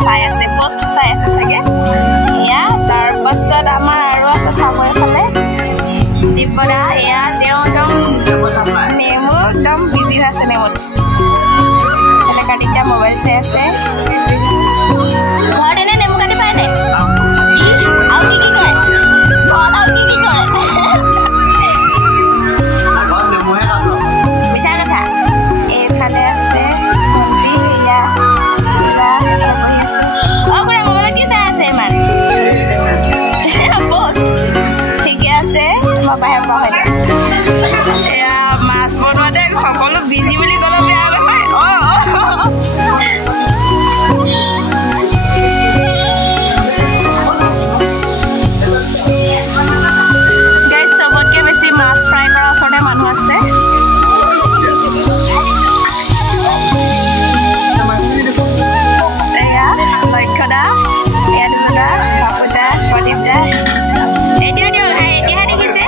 চাই আছে পোষ্ট চাই আছে চাগে এয়া তাৰপাছত আমাৰ আৰু আছে চাব এফালে দীপদা এয়া তেওঁ একদম নেমু একদম বিজি হৈ আছে নেমুত এফালে কাটিটা মোবাইল চাই আছে ঘৰত এনে নেমু কাটি পায় নে আৰু কি কয় ঘৰত আৰু কি কৰে মিছা কথা এইফালে আছে ভণ্টি এয়া মাছ বনোৱাতে সকলো বিজি বুলি ক'লে বেয়া নহয় চবতকে বেছি মাছ ফ্ৰাই কৰা ওচৰতে মানুহ আছে এয়া লক্ষ্যদা এয়া দুজনা বাপুদা প্ৰদীপদা এতিয়া এতিয়াহে দেখিছে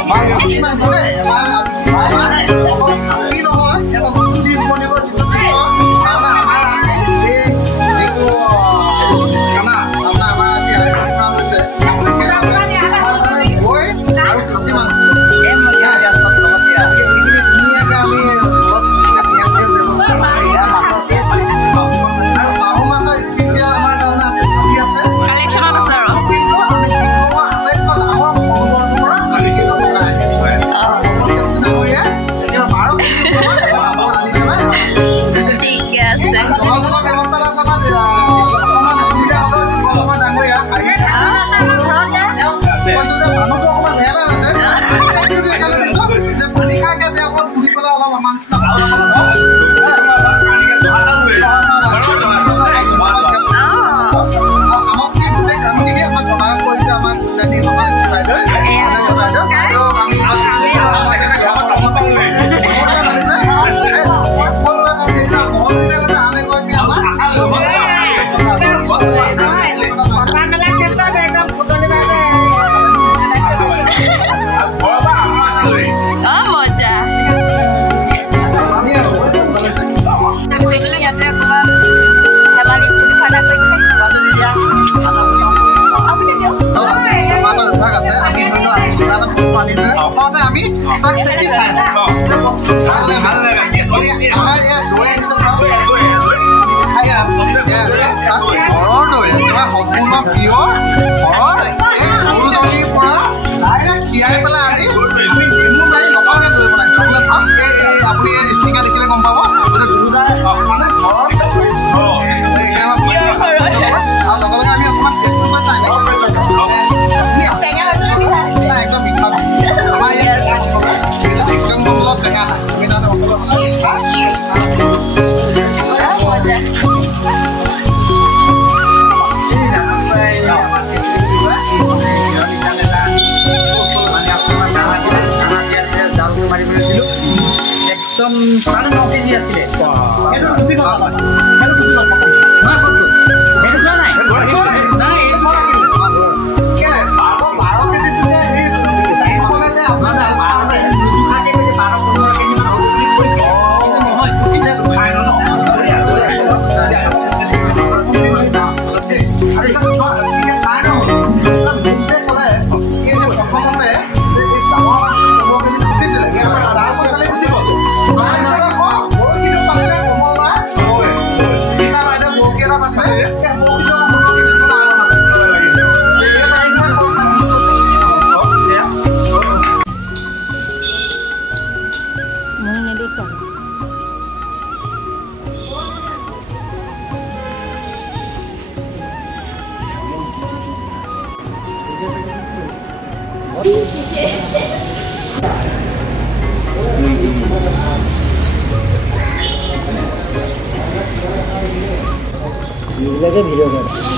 लगे वीडियो कर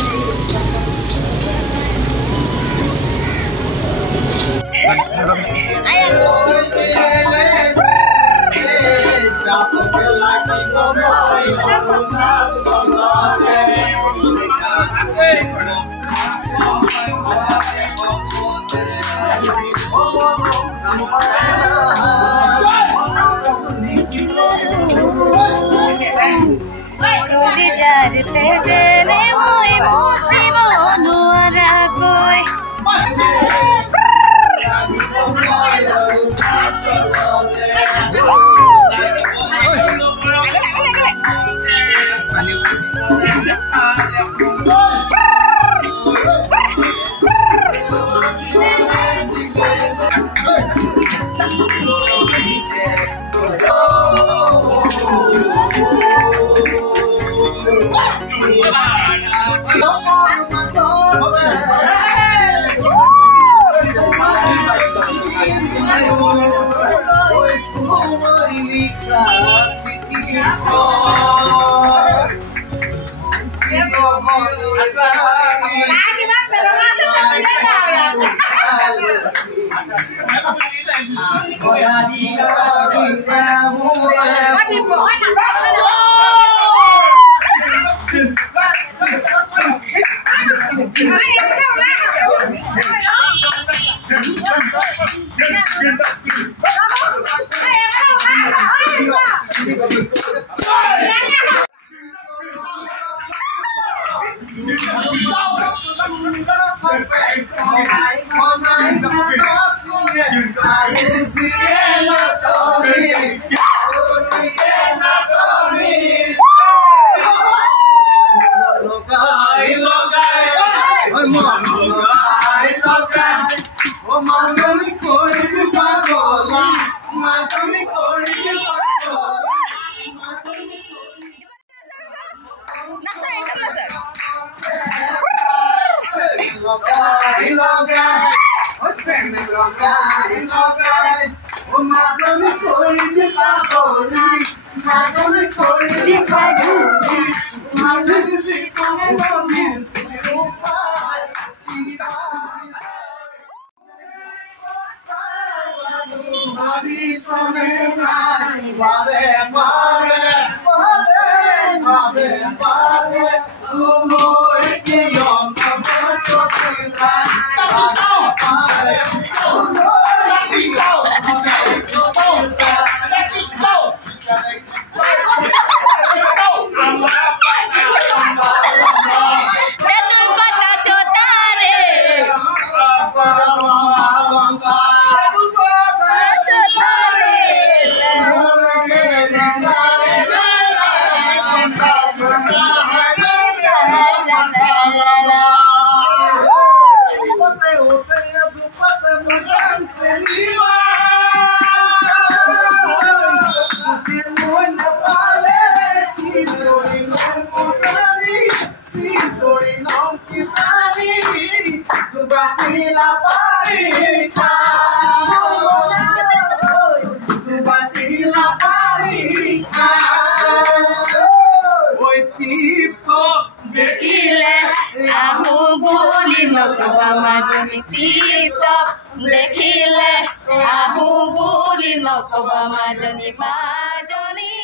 जाते रे মই মুছিব নোৱাৰাকৈ দেখিলে আহু বুলি নকবা মাজনী মাজনী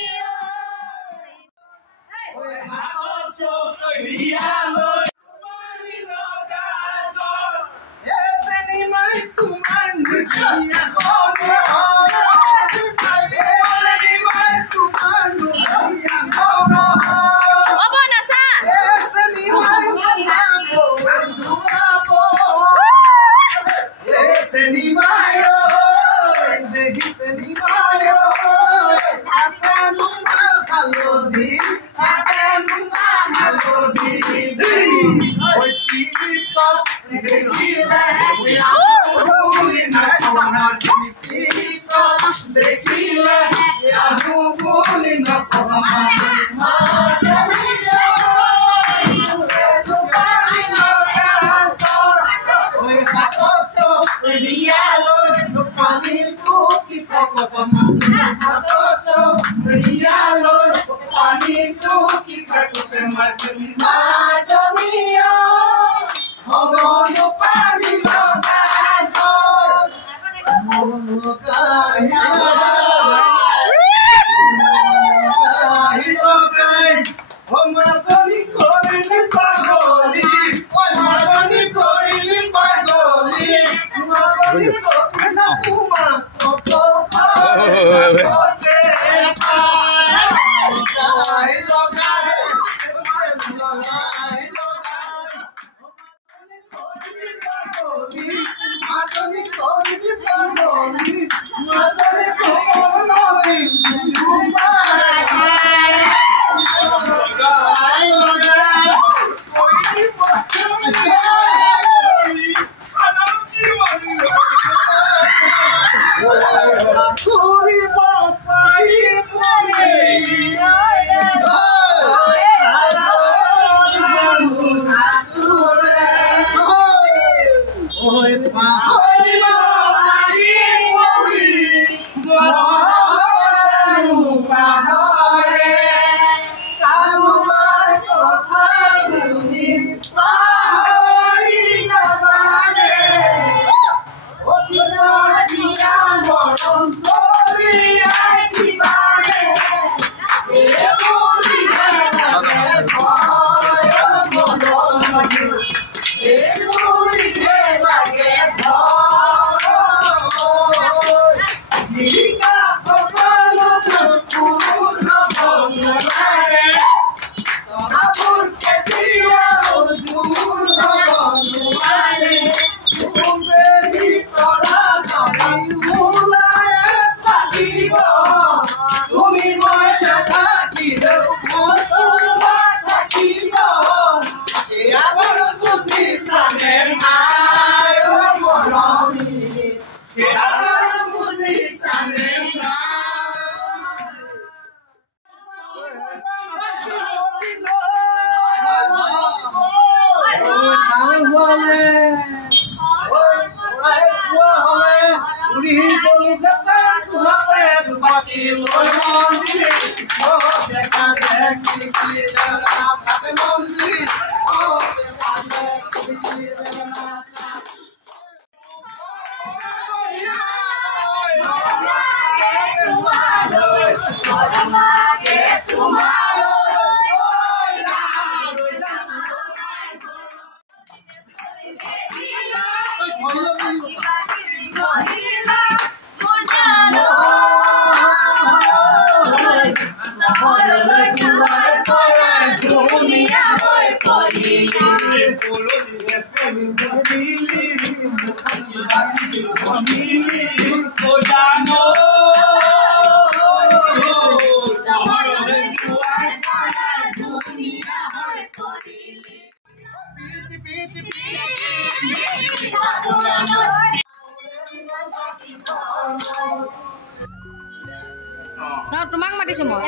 তোমাক মাতিছো মই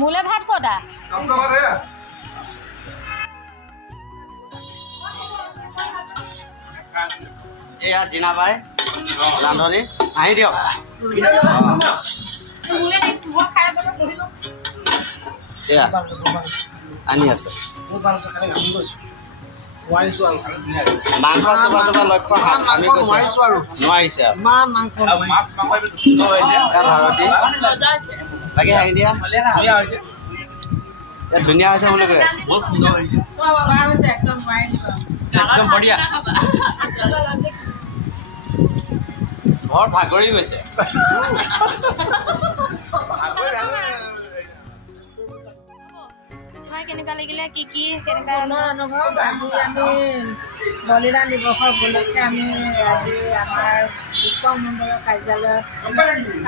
মোলে ভাত কটা এয়া জিনা বাই ৰান্ধনি আহি দিয়ক এয়া আনি আছে মাংস চবা চবা লক্ষ্য আমি কৈছো আৰু নোৱাৰিছে ভাৰতী লাগে আহি দিয়া ধুনীয়া হৈছে বুলি কৈ আছে বহুত সুন্দৰ হৈছে একদম বঢ়িয়া ঘৰ ভাগৰি গৈছে কেনেকুৱা লাগিলে কি কি কেনেকুৱা অনুভৱ আজি আমি বলিদান দিৱসৰ উপলক্ষে আমি আজি আমাৰ বিক্ৰম মণ্ডলৰ কাৰ্যালয়ত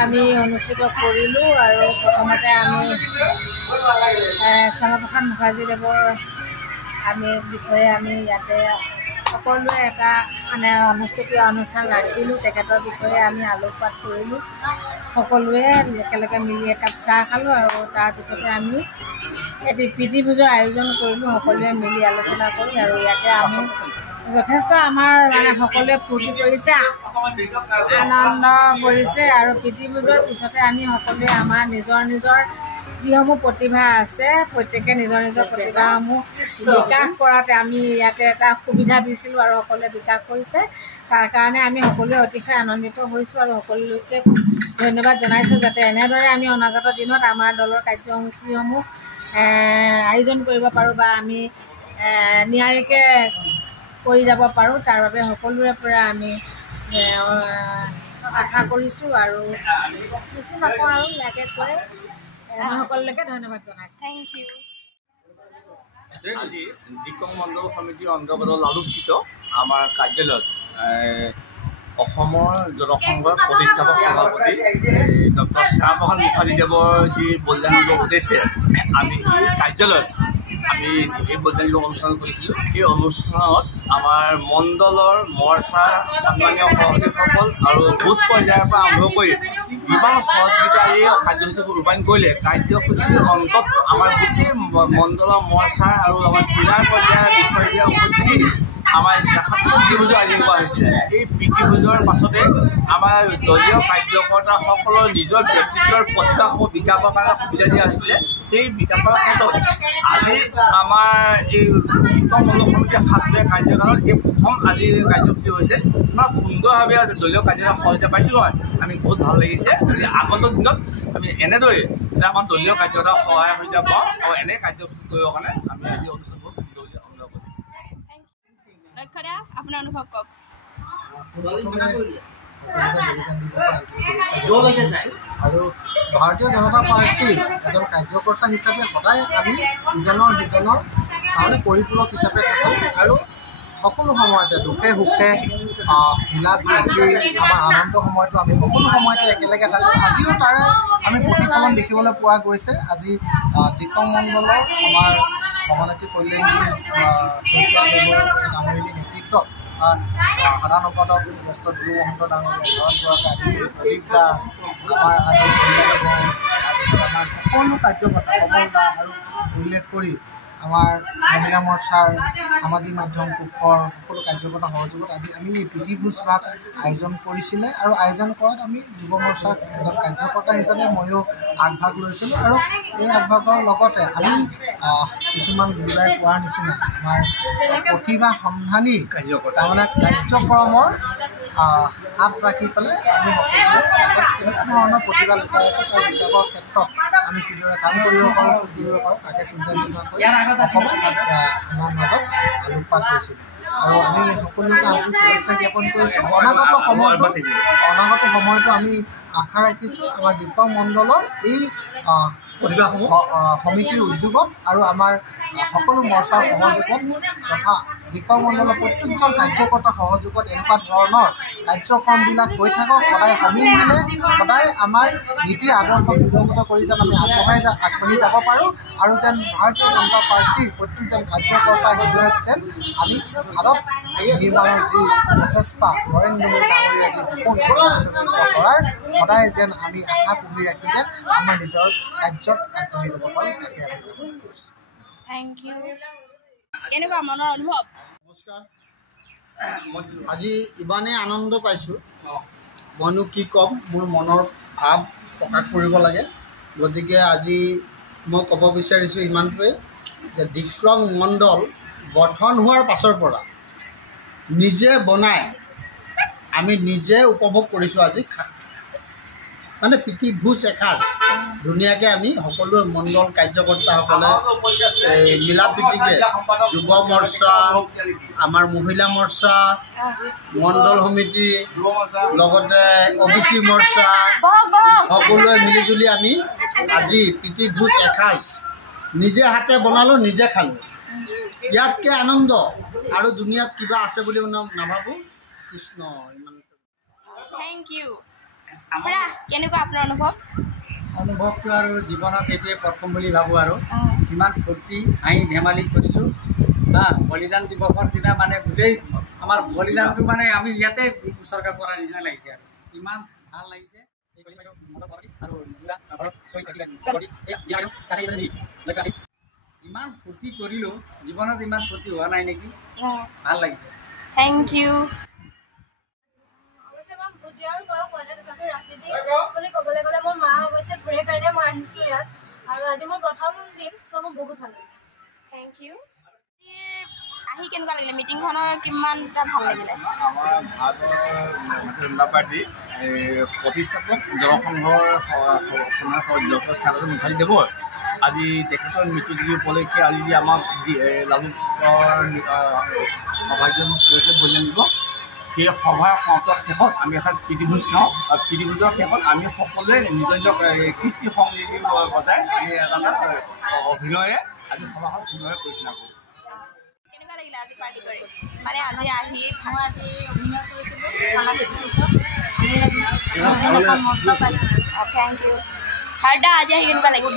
আমি অনুষ্ঠিত কৰিলোঁ আৰু প্ৰথমতে আমি শ্যামাপ্ৰসাদ মুখাৰ্জীদেৱৰ আমি বিষয়ে আমি ইয়াতে সকলোৱে এটা মানে অনুষ্ঠিত অনুষ্ঠান ৰাখিলোঁ তেখেতৰ বিষয়ে আমি আলোকপাত কৰিলোঁ সকলোৱে একেলগে মিলি একাপ চাহ খালোঁ আৰু তাৰপিছতে আমি এটি প্ৰীতিভোজৰ আয়োজন কৰিলোঁ সকলোৱে মিলি আলোচনা কৰি আৰু ইয়াতে আমি যথেষ্ট আমাৰ মানে সকলোৱে ফূৰ্তি কৰিছে আনন্দ কৰিছে আৰু প্ৰীতিভোজৰ পিছতে আমি সকলোৱে আমাৰ নিজৰ নিজৰ যিসমূহ প্ৰতিভা আছে প্ৰত্যেকে নিজৰ নিজৰ প্ৰতিভাসমূহ বিকাশ কৰাতে আমি ইয়াতে এটা সুবিধা দিছিলোঁ আৰু সকলোৱে বিকাশ কৰিছে তাৰ কাৰণে আমি সকলোৱে অতিশয় আনন্দিত হৈছোঁ আৰু সকলোকে ধন্যবাদ জনাইছোঁ যাতে এনেদৰে আমি অনাগত দিনত আমাৰ দলৰ কাৰ্যসূচীসমূহ আয়োজন কৰিব পাৰোঁ বা আমি নিয়াৰিকৈ কৰি যাব পাৰোঁ তাৰ বাবে সকলোৰে পৰা আমি আশা কৰিছোঁ আৰু বেছি নকওঁ আৰু ইয়াকে কৈ আমি সকলোকে ধন্যবাদ জনাইছোঁ থেংক ইউ আজি বিক্ৰম মণ্ডল সমিতিৰ অন্তৰ্গত লালুকস্থিত আমাৰ কাৰ্যালয়ত অসমৰ জনসংঘৰ প্ৰতিষ্ঠাপক সভাপতি ডক্টৰ শ্যামাপ্ৰসাদ মুখাৰ্জীদেৱৰ যি বলিদান দিৱস উদ্দেশ্যে আমি এই কাৰ্যালয়ত আমি এই বলিদান দিৱস অনুষ্ঠান কৰিছিলোঁ এই অনুষ্ঠানত আমাৰ মণ্ডলৰ মৰ্চাৰ সন্মানীয় সভাপতিসকল আৰু বুথ পৰ্যায়ৰ পৰা আৰম্ভ কৰি যিমান সহযোগিতা এই কাৰ্যসূচীবোৰ ৰূপায়ণ কৰিলে কাৰ্যসূচীৰ অন্তত আমাৰ গোটেই মণ্ডলৰ মৰ্চাৰ আৰু আমাৰ জিলাৰ পৰ্যায়ৰ বিষয়বিলাক উপস্থিতি আমাৰ প্ৰীতিভোজৰ আয়োজন কৰা হৈছিলে এই প্ৰীতিভোজৰ পাছতে আমাৰ দলীয় কাৰ্যকৰ্তাসকলৰ নিজৰ ব্যক্তিত্বৰ প্ৰতিভাসমূহ বিকাশৰ কাৰণে সুবিধা দিয়া হৈছিলে সেই বিকাশৰ ক্ষেত্ৰত আজি আমাৰ এই বিক্ৰম মণ্ডল সমিতিৰ 7 কাৰ্যকালত এই প্ৰথম আজি কাৰ্যসূচী হৈছে ইমান সুন্দৰভাৱে দলীয় কাৰ্যকলাপ সহযোগিতা পাইছোঁ নহয় আমি বহুত ভাল লাগিছে আগন্তুক দিনত আমি এনেদৰে আমাৰ দলীয় কাৰ্যকলাপ সহায় সহযোগিতা পাওঁ আৰু এনে কাৰ্যসূচী কৰিবৰ কাৰণে আমি আজি অনুষ্ঠানবোৰ সুন্দৰকৈ অনুভৱ কৰিছোঁ লক্ষ্যদা আপোনাৰ অনুভৱ কওক আৰু ভাৰতীয় জনতা পাৰ্টীৰ এজন কাৰ্যকৰ্তা হিচাপে সদায় আমি ইজনৰ সিজনৰ কাৰণে পৰিপূৰক হিচাপে থাকোঁ আৰু সকলো সময়তে দুখে সুখে মিলা প্ৰীতি আমাৰ আনন্দ সময়তো আমি সকলো সময়তে একেলগে থাকোঁ। আজিও তাৰে আমি প্ৰতিফলন দেখিবলৈ পোৱা গৈছে। আজি দিকং মণ্ডলৰ আমাৰ সভানেত্ৰী কল্যাণী শইকীয়াদেৱৰ ডাঙৰীয়াৰ নেতৃত্বত সাধাৰণ সম্পাদক জ্যেষ্ঠ ধ্ৰুৱ মহন্ত ডাঙৰীয়া শৰণ বৰাকে আদি প্ৰদীপ দা আমাৰ আজি আমাৰ সকলো কাৰ্যকৰ্তা কমল দা আৰু উল্লেখ কৰি আমাৰ মহিলা মৰ্চাৰ সামাজিক মাধ্যম কোষৰ সকলো কাৰ্যকৰ্তা সহযোগত আজি আমি এই প্ৰীতিভোজ ভাগ আয়োজন কৰিছিলে আৰু আয়োজন কৰাত আমি যুৱ মৰ্চাৰ এজন কাৰ্যকৰ্তা হিচাপে ময়ো আগভাগ লৈছিলোঁ। আৰু এই আগভাগৰ লগতে আমি কিছুমান গুৰুদাই কোৱাৰ নিচিনা আমাৰ প্ৰতিভা সন্ধানী তাৰমানে কাৰ্যক্ৰমৰ হাত ৰাখি পেলাই আমি সকলোৱে কেনেকুৱা ধৰণৰ প্ৰতিভা লুকাই আছে তাৰ বিকাশৰ ক্ষেত্ৰত আমি কিদৰে কাম কৰিব পাৰোঁ কি কৰিব পাৰোঁ তাকে চিন্তা চৰ্চা কৰি অসমত আমাৰ মাজত আলোকপাত হৈছিল। আৰু আমি সকলোকে আমি শুভেচ্ছা জ্ঞাপন কৰিছোঁ। অনাগত সময়তো আমি আশা ৰাখিছোঁ আমাৰ দিকং মণ্ডলৰ এই সমিতিৰ উদ্যোগত আৰু আমাৰ সকলো মৰ্চাৰ সহযোগত তথা দিকং মণ্ডলৰ প্ৰত্যেকজন কাৰ্যকৰ্তাৰ সহযোগত এনেকুৱা ধৰণৰ কাৰ্যক্ৰমবিলাক হৈ থাকক, সদায় সমিল মিলে সদায় আমাৰ নীতি আদৰ্শ বিকশিত কৰি যেন আমি আগবাঢ়ি যাব পাৰোঁ আৰু যেন ভাৰতীয় জনতা পাৰ্টীৰ প্ৰত্যেকজন কাৰ্যকৰ্তাৰ হৃদয়ত যেন আমি ভাৰত নিৰ্মাণৰ যি প্ৰচেষ্টা নৰেন্দ্ৰ মোদী ডাঙৰীয়াৰ যি সপোন বাস্তৱায়িত কৰাৰ সদায় যেন আমি আশা পুহি ৰাখি যেন আমাৰ নিজৰ কাৰ্যত আগবাঢ়ি যাব পাৰোঁ তাকে আমি থেংক ইউ। কেনেকুৱা মনৰ অনুভৱ? নমস্কাৰ। আজি ইমানেই আনন্দ পাইছোঁ মইনো কি ক'ম, মোৰ মনৰ ভাৱ প্ৰকাশ কৰিব লাগে। গতিকে আজি মই ক'ব বিচাৰিছোঁ ইমানটোৱে যে দিকং মণ্ডল গঠন হোৱাৰ পাছৰ পৰা নিজে বনাই আমি নিজে উপভোগ কৰিছোঁ। আজি মানে প্ৰীতিভোজ এসাঁজ ধুনীয়াকৈ আমি সকলোৱে মণ্ডল কাৰ্যকৰ্তাসকলে মিলা প্ৰীতিকে যুৱ মৰ্চা আমাৰ মহিলা মৰ্চা মণ্ডল সমিতি লগতে OBC মৰ্চা সকলোৱে মিলিজুলি আমি আজি প্ৰীতিভোজ এসাঁজ নিজে হাতে বনালোঁ নিজে খালোঁ। ইয়াতকৈ আনন্দ আৰু দুনিয়াত কিবা আছে বুলি নাভাবোঁ। কৃষ্ণ ইমান থেংক ইউ। কেনেকুৱা আপোনাৰ অনুভৱটো আৰু জীৱনত এইটোৱে প্ৰথম বুলি ভাবোঁ। আৰু ইমান ফূৰ্তি হাঁহি ধেমালি কৰিছোঁ বলিদান দিৱসৰ দিনা মানে গোটেই আমাৰ বলিদানটো মানে আমি ইয়াতে উৎসৰ্গা কৰাৰ নিচিনা লাগিছে আৰু ইমান ভাল লাগিছে। ইমান ফূৰ্তি কৰিলোঁ, জীৱনত ইমান ফূৰ্তি হোৱা নাই নেকি, ভাল লাগিছে। Thank you. ৰাজনীতি বুলি ক'বলৈ গ'লে মোৰ মা অৱশ্যে ঘূৰে কাৰণে মই আহিছোঁ ইয়াত আৰু আজি মোৰ প্ৰথম দিন, চ' মোৰ বহুত ভাল লাগিলে। Thank you. আহি কেনেকুৱা লাগিলে? মিটিংখনৰ কিমানটা ভাল লাগিলে? আমাৰ ভাৰতীয় জনতা পাৰ্টীৰ প্ৰতিষ্ঠাপক জনসংঘৰ ডক্টৰ শ্যামা মুখাৰ্জীদেৱৰ আজি তেখেতৰ মৃত্যুজুৰি উপলক্ষে আজি যি আমাক লালুকৰ সভাযোগ কৰিছে বলিদান দিৱস, সেই সভাৰ সমাপ্তৰ শেষত আমি এখন প্ৰীতিভোজ খাওঁ আৰু প্ৰীতিভোজৰ শেষত আমি সকলোৱে নিজৰ নিজৰ কৃষ্টি সংগীত বজাই আমি এটা অভিনয়ে আজি সভাখন সুন্দৰভাৱে পৰিচালনা কৰোঁ। কেনেকুৱা লাগিলে আজি পাৰ্টি কৰি? মানে আজি আহি থেংক ইউ। হাৰ্দা আজি আহি কেনেকুৱা লাগিল?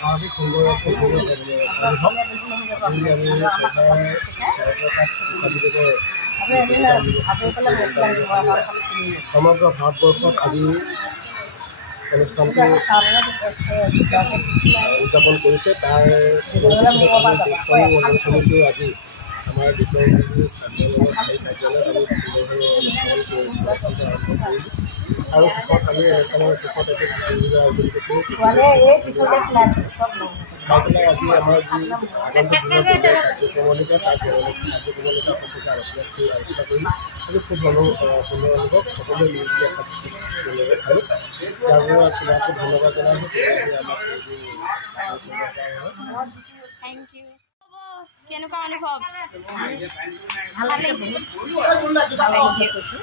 সামাজিক সুন্দৰ সমগ্ৰ ভাৰতবৰ্ষত আজি অনুষ্ঠানটো উদযাপন কৰিছে। তাৰ মণ্ডল সমিতিও আজি আমাৰ দিকং স্থায়ী কাৰ্যালয়ত আমি সুন্দৰভাৱে অনুষ্ঠান আৰু শেষত আমি অনুষ্ঠানৰ শেষত এটা আয়োজন কৰিছোঁ। চাই পেলাই আজি আমাৰ যি আগন্তুক দিনৰ কাৰ্যক্ৰমণিকা তাৰ কাৰ্যক্ৰমণিকা সম্পৰ্কে আলোচনা কৰি আজি খুব সুন্দৰ অনুভৱ সকলোৱে মিলি এসাঁজ খালোঁ। তাৰ বাবে তোমাকো ধন্যবাদ জনাইছোঁ। Thank you. কেনেকুৱা অনুভৱ? ভাল লাগিছে কৈছোঁ।